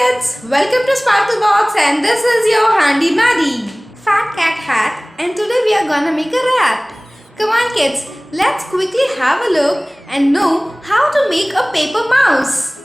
kids, welcome to Sparklebox and this is your handy Maddie. Fat cat hat and today we are gonna make a rat. Come on kids, let's quickly have a look and know how to make a paper mouse.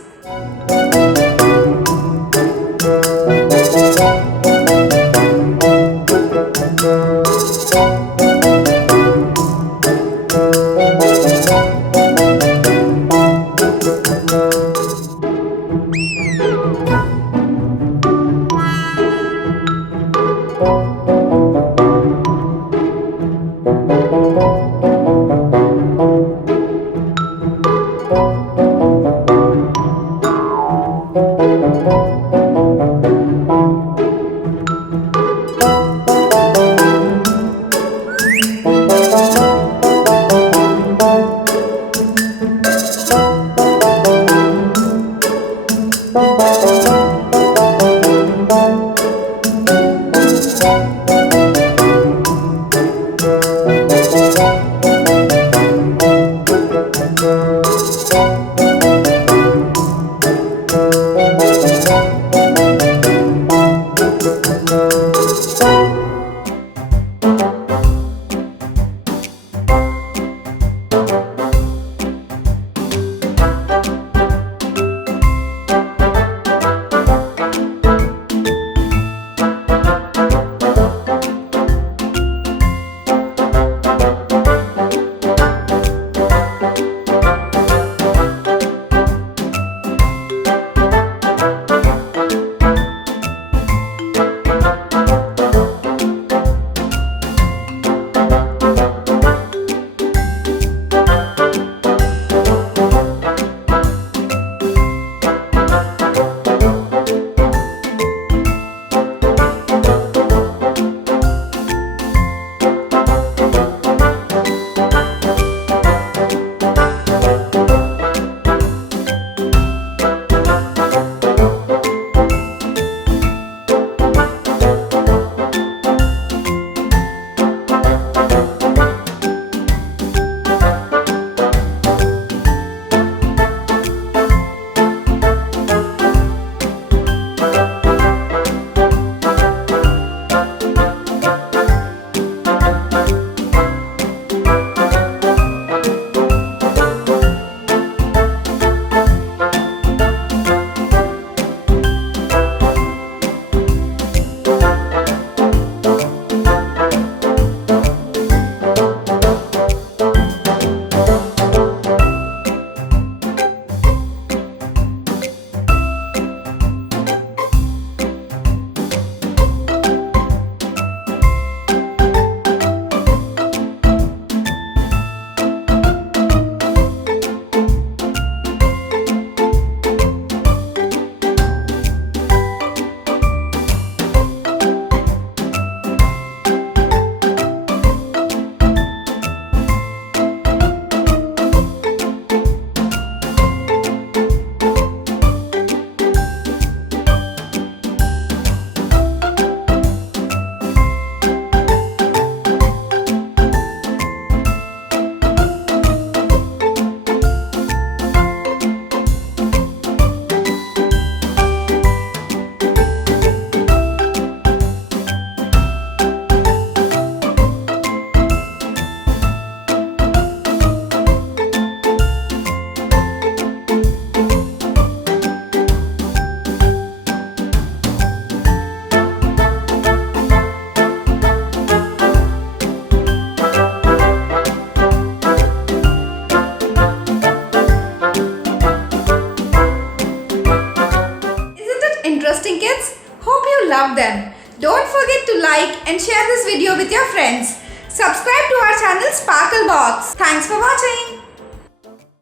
Interesting kids? Hope you love them. Don't forget to like and share this video with your friends. Subscribe to our channel Sparklebox. Thanks for watching.